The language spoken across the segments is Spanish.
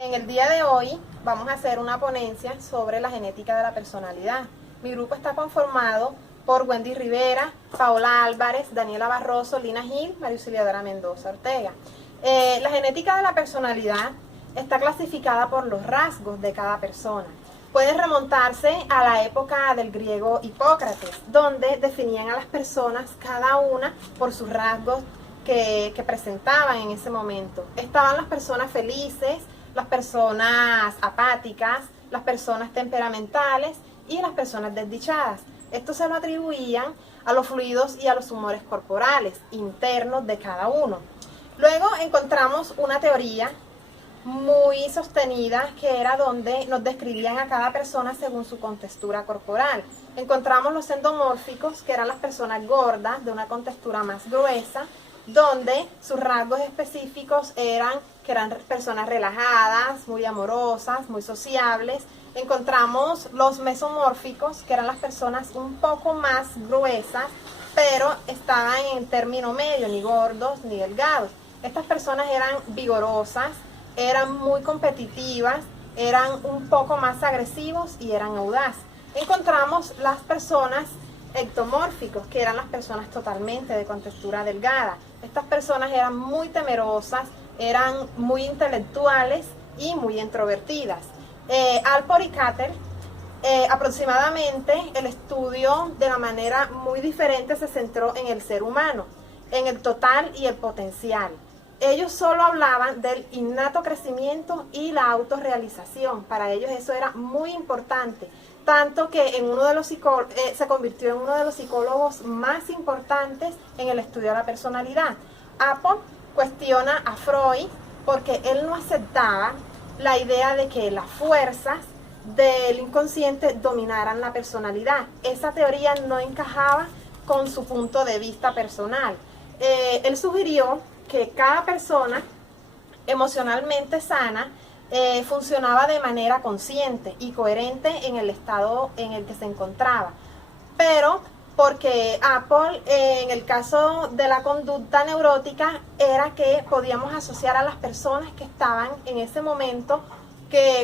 En el día de hoy vamos a hacer una ponencia sobre la genética de la personalidad. Mi grupo está conformado por Wendy Rivera, Paola Álvarez, Daniela Barroso, Lina Gil, María Auxiliadora Mendoza Ortega. La genética de la personalidad está clasificada por los rasgos de cada persona. Puede remontarse a la época del griego Hipócrates, donde definían a las personas cada una por sus rasgos que presentaban en ese momento. Estaban las personas felices, las personas apáticas, las personas temperamentales y las personas desdichadas. Esto se lo atribuían a los fluidos y a los humores corporales internos de cada uno. Luego encontramos una teoría muy sostenida que era donde nos describían a cada persona según su contextura corporal. Encontramos los endomórficos, que eran las personas gordas de una contextura más gruesa, donde sus rasgos específicos eran que eran personas relajadas, muy amorosas, muy sociables. Encontramos los mesomórficos, que eran las personas un poco más gruesas, pero estaban en término medio, ni gordos ni delgados. Estas personas eran vigorosas, eran muy competitivas, eran un poco más agresivos y eran audaces. Encontramos las personas ectomórficos, que eran las personas totalmente de contextura delgada. Estas personas eran muy temerosas, eran muy intelectuales y muy introvertidas. Alport y Cater, aproximadamente el estudio de la manera muy diferente se centró en el ser humano, en el total y el potencial. Ellos solo hablaban del innato crecimiento y la autorrealización. Para ellos eso era muy importante, tanto que se convirtió en uno de los psicólogos más importantes en el estudio de la personalidad. Apple cuestiona a Freud porque él no aceptaba la idea de que las fuerzas del inconsciente dominaran la personalidad. Esa teoría no encajaba con su punto de vista personal. Él sugirió que cada persona emocionalmente sana funcionaba de manera consciente y coherente en el estado en el que se encontraba. Pero porque Apple, en el caso de la conducta neurótica, era que podíamos asociar a las personas que estaban en ese momento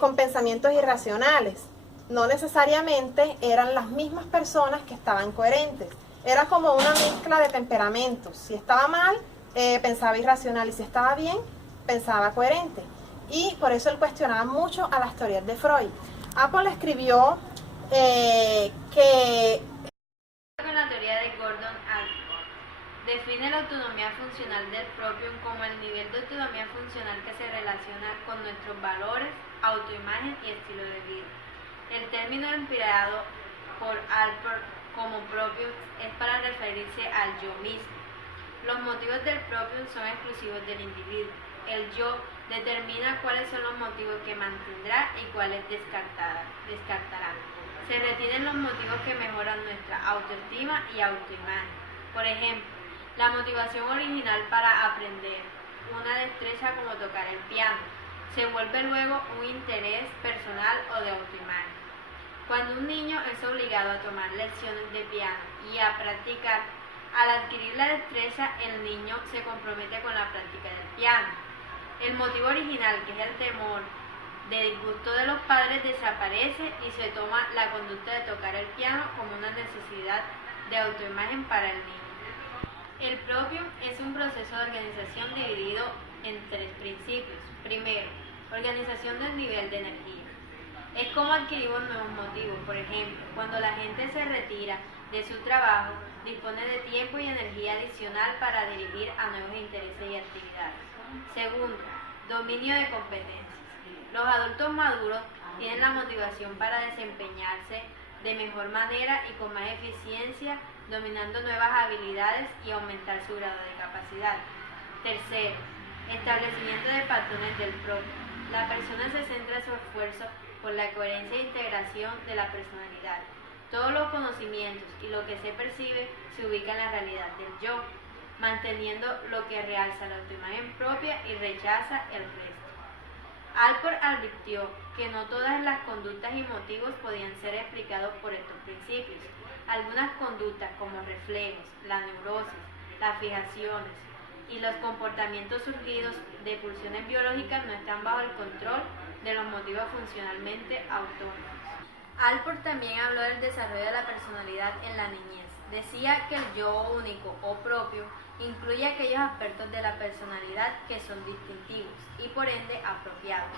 con pensamientos irracionales. No necesariamente eran las mismas personas que estaban coherentes. Era como una mezcla de temperamentos. Si estaba mal, pensaba irracional, y si estaba bien, pensaba coherente. Y por eso él cuestionaba mucho a las teorías de Freud. Apple escribió que Con la teoría de Gordon-Allport define la autonomía funcional del propium como el nivel de autonomía funcional que se relaciona con nuestros valores, autoimagen y estilo de vida. El término empleado por Allport como propium es para referirse al yo mismo. Los motivos del propium son exclusivos del individuo. El yo determina cuáles son los motivos que mantendrá y cuáles descartará. Se retienen los motivos que mejoran nuestra autoestima y autoimagen. Por ejemplo, la motivación original para aprender una destreza como tocar el piano se vuelve luego un interés personal o de autoimagen. Cuando un niño es obligado a tomar lecciones de piano y a practicar, al adquirir la destreza, el niño se compromete con la práctica del piano. El motivo original, que es el temor de disgusto de los padres, desaparece y se toma la conducta de tocar el piano como una necesidad de autoimagen para el niño. El propium es un proceso de organización dividido en tres principios. Primero, organización del nivel de energía. Es como adquirimos nuevos motivos. Por ejemplo, cuando la gente se retira de su trabajo, dispone de tiempo y energía adicional para dirigir a nuevos intereses y actividades. Segundo, dominio de competencias. Los adultos maduros tienen la motivación para desempeñarse de mejor manera y con más eficiencia, dominando nuevas habilidades y aumentar su grado de capacidad. Tercero, establecimiento de patrones del propio. La persona se centra su esfuerzo por la coherencia e integración de la personalidad. Todos los conocimientos y lo que se percibe se ubica en la realidad del yo, manteniendo lo que realza la autoimagen propia y rechaza el resto. Allport advirtió que no todas las conductas y motivos podían ser explicados por estos principios. Algunas conductas como reflejos, la neurosis, las fijaciones y los comportamientos surgidos de pulsiones biológicas no están bajo el control de los motivos funcionalmente autónomos. Alport también habló del desarrollo de la personalidad en la niñez. Decía que el yo único o propio incluye aquellos aspectos de la personalidad que son distintivos y por ende apropiados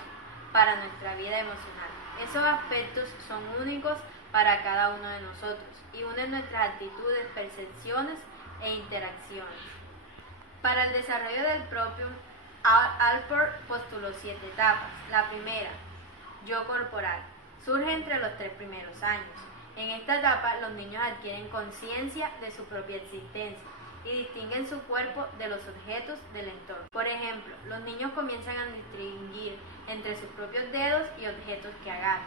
para nuestra vida emocional. Esos aspectos son únicos para cada uno de nosotros y unen nuestras actitudes, percepciones e interacciones. Para el desarrollo del propio, Alport postuló 7 etapas. La primera, yo corporal, surge entre los 3 primeros años. En esta etapa, los niños adquieren conciencia de su propia existencia y distinguen su cuerpo de los objetos del entorno. Por ejemplo, los niños comienzan a distinguir entre sus propios dedos y objetos que agarran.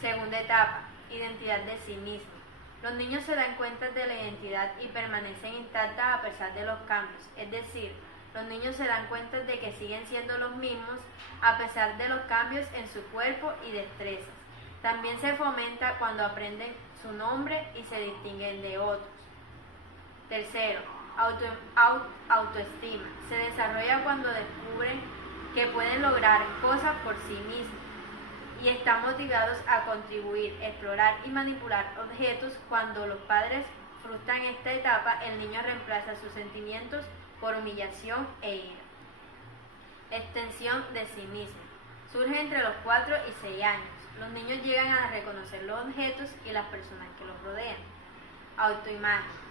Segunda etapa, identidad de sí mismo. Los niños se dan cuenta de la identidad y permanecen intactas a pesar de los cambios, es decir, los niños se dan cuenta de que siguen siendo los mismos a pesar de los cambios en su cuerpo y destrezas. También se fomenta cuando aprenden su nombre y se distinguen de otros. Tercero, autoestima. Se desarrolla cuando descubren que pueden lograr cosas por sí mismos y están motivados a contribuir, explorar y manipular objetos. Cuando los padres frustran esta etapa, el niño reemplaza sus sentimientos por humillación e ira. Extensión de sí mismo. Surge entre los 4 y 6 años. Los niños llegan a reconocer los objetos y las personas que los rodean. Autoimagen.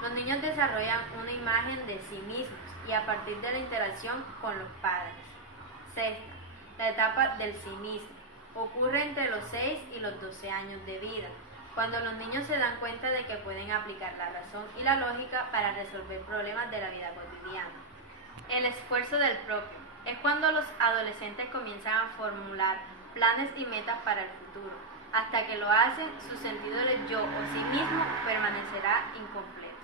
Los niños desarrollan una imagen de sí mismos y a partir de la interacción con los padres. Sexta, la etapa del sí mismo. Ocurre entre los 6 y los 12 años de vida, cuando los niños se dan cuenta de que pueden aplicar la razón y la lógica para resolver problemas de la vida cotidiana. El esfuerzo del propio. Es cuando los adolescentes comienzan a formular planes y metas para el futuro. Hasta que lo hacen, su sentido del yo o sí mismo permanecerá incompleto.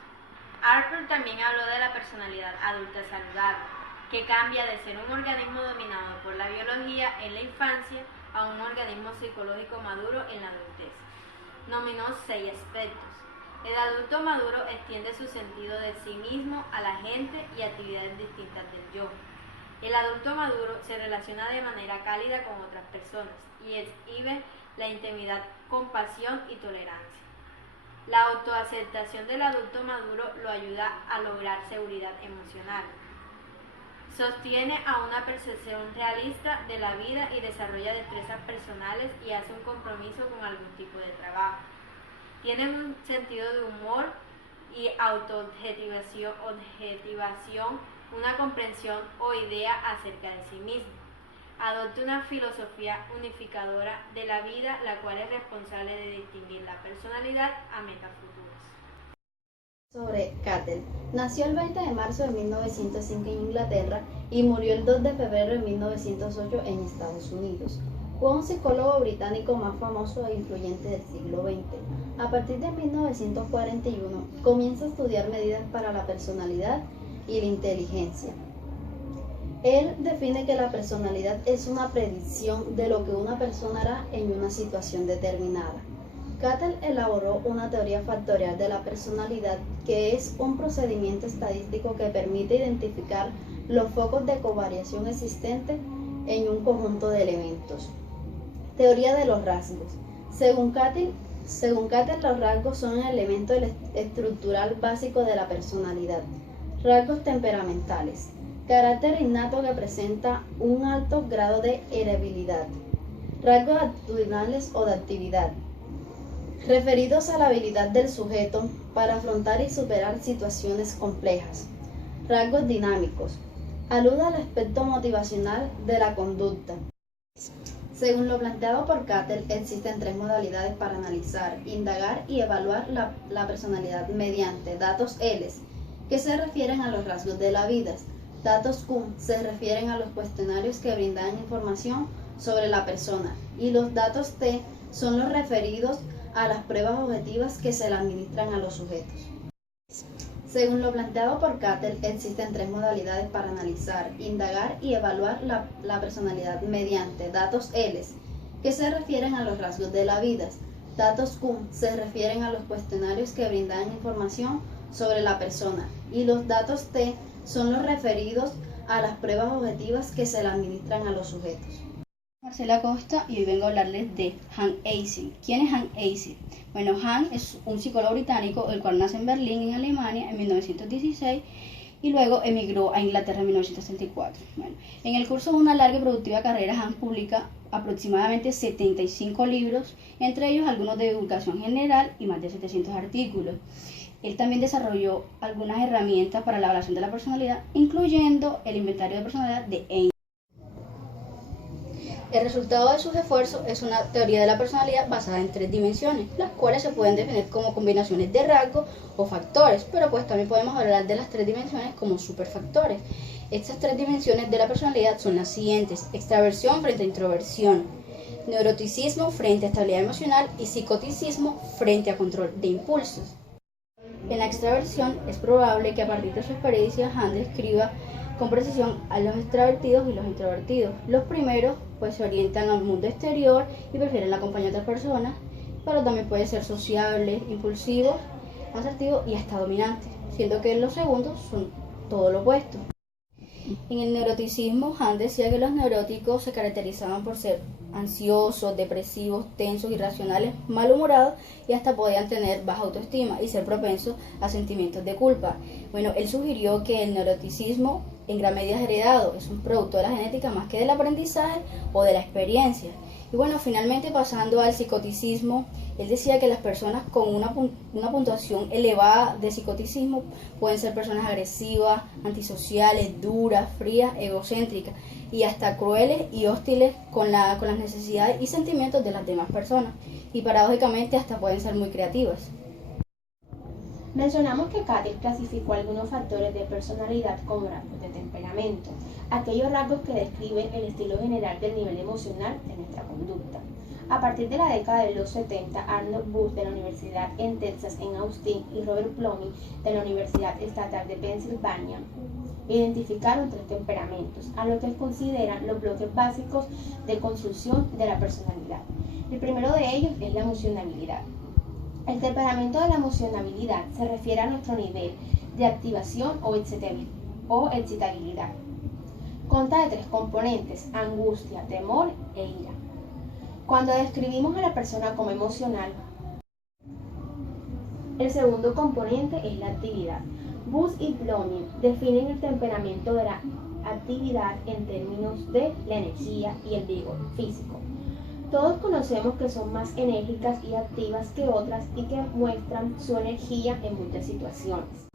Alport también habló de la personalidad adulta saludable, que cambia de ser un organismo dominado por la biología en la infancia a un organismo psicológico maduro en la adultez. Nominó 6 aspectos. El adulto maduro extiende su sentido de sí mismo a la gente y actividades distintas del yo. El adulto maduro se relaciona de manera cálida con otras personas y exhibe la intimidad, compasión y tolerancia. La autoaceptación del adulto maduro lo ayuda a lograr seguridad emocional. Sostiene a una percepción realista de la vida y desarrolla destrezas personales y hace un compromiso con algún tipo de trabajo. Tiene un sentido de humor y autoobjetivación, una comprensión o idea acerca de sí mismo. Adopta una filosofía unificadora de la vida, la cual es responsable de distinguir la personalidad a metas futuras. Sobre Cattell. Nació el 20 de marzo de 1905 en Inglaterra y murió el 2 de febrero de 1908 en Estados Unidos. Fue un psicólogo británico más famoso e influyente del siglo XX. A partir de 1941 comienza a estudiar medidas para la personalidad y la inteligencia. Él define que la personalidad es una predicción de lo que una persona hará en una situación determinada. Cattell elaboró una teoría factorial de la personalidad, que es un procedimiento estadístico que permite identificar los focos de covariación existentes en un conjunto de elementos. Teoría de los rasgos. Según Cattell, los rasgos son el elemento estructural básico de la personalidad. Rasgos temperamentales. Carácter innato que presenta un alto grado de heredabilidad. Rasgos actitudinales o de actividad, referidos a la habilidad del sujeto para afrontar y superar situaciones complejas. Rasgos dinámicos. Alude al aspecto motivacional de la conducta. Según lo planteado por Cattell, existen 3 modalidades para analizar, indagar y evaluar la personalidad mediante datos L, que se refieren a los rasgos de la vida. Datos Q se refieren a los cuestionarios que brindan información sobre la persona y los datos T son los referidos a las pruebas objetivas que se le administran a los sujetos. Según lo planteado por Cattell, existen 3 modalidades para analizar, indagar y evaluar la personalidad mediante datos L, que se refieren a los rasgos de la vida. Datos Q se refieren a los cuestionarios que brindan información sobre la persona y los datos T son los referidos a las pruebas objetivas que se le administran a los sujetos. Marcela Costa y hoy vengo a hablarles de Hans Eysenck. ¿Quién es Hans Eysenck? Bueno, Hans es un psicólogo británico, el cual nace en Berlín, en Alemania, en 1916 y luego emigró a Inglaterra en 1934. Bueno, en el curso de una larga y productiva carrera, Hans publica aproximadamente 75 libros, entre ellos algunos de divulgación general y más de 700 artículos. Él también desarrolló algunas herramientas para la evaluación de la personalidad, incluyendo el inventario de personalidad de Eysenck. El resultado de sus esfuerzos es una teoría de la personalidad basada en 3 dimensiones, las cuales se pueden definir como combinaciones de rasgos o factores, pero pues también podemos hablar de las 3 dimensiones como superfactores. Estas 3 dimensiones de la personalidad son las siguientes: extraversión frente a introversión, neuroticismo frente a estabilidad emocional y psicoticismo frente a control de impulsos. En la extraversión es probable que a partir de su experiencia Hans describa con precisión a los extravertidos y los introvertidos. Los primeros pues se orientan al mundo exterior y prefieren la compañía de otras personas, pero también pueden ser sociables, impulsivos, asertivos y hasta dominantes, siendo que los segundos son todo lo opuesto. En el neuroticismo, Hans decía que los neuróticos se caracterizaban por ser ansiosos, depresivos, tensos, irracionales, malhumorados y hasta podían tener baja autoestima y ser propensos a sentimientos de culpa. Bueno, él sugirió que el neuroticismo en gran medida es heredado, es un producto de la genética más que del aprendizaje o de la experiencia. Y bueno, finalmente pasando al psicoticismo, él decía que las personas con una puntuación elevada de psicoticismo pueden ser personas agresivas, antisociales, duras, frías, egocéntricas y hasta crueles y hostiles con las necesidades y sentimientos de las demás personas. Y paradójicamente hasta pueden ser muy creativas. Mencionamos que Cattell clasificó algunos factores de personalidad como rasgos de temperamento, aquellos rasgos que describen el estilo general del nivel emocional de nuestra conducta. A partir de la década de los 70, Arnold Booth de la Universidad en Texas en Austin y Robert Plomey de la Universidad Estatal de Pensilvania identificaron 3 temperamentos, a lo que consideran los bloques básicos de construcción de la personalidad. El primero de ellos es la emocionabilidad. El temperamento de la emocionabilidad se refiere a nuestro nivel de activación o excitabilidad. Consta de 3 componentes: angustia, temor e ira. Cuando describimos a la persona como emocional, el segundo componente es la actividad. Booth y Plomey definen el temperamento de la actividad en términos de la energía y el vigor físico. Todos conocemos que son más enérgicas y activas que otras y que muestran su energía en muchas situaciones.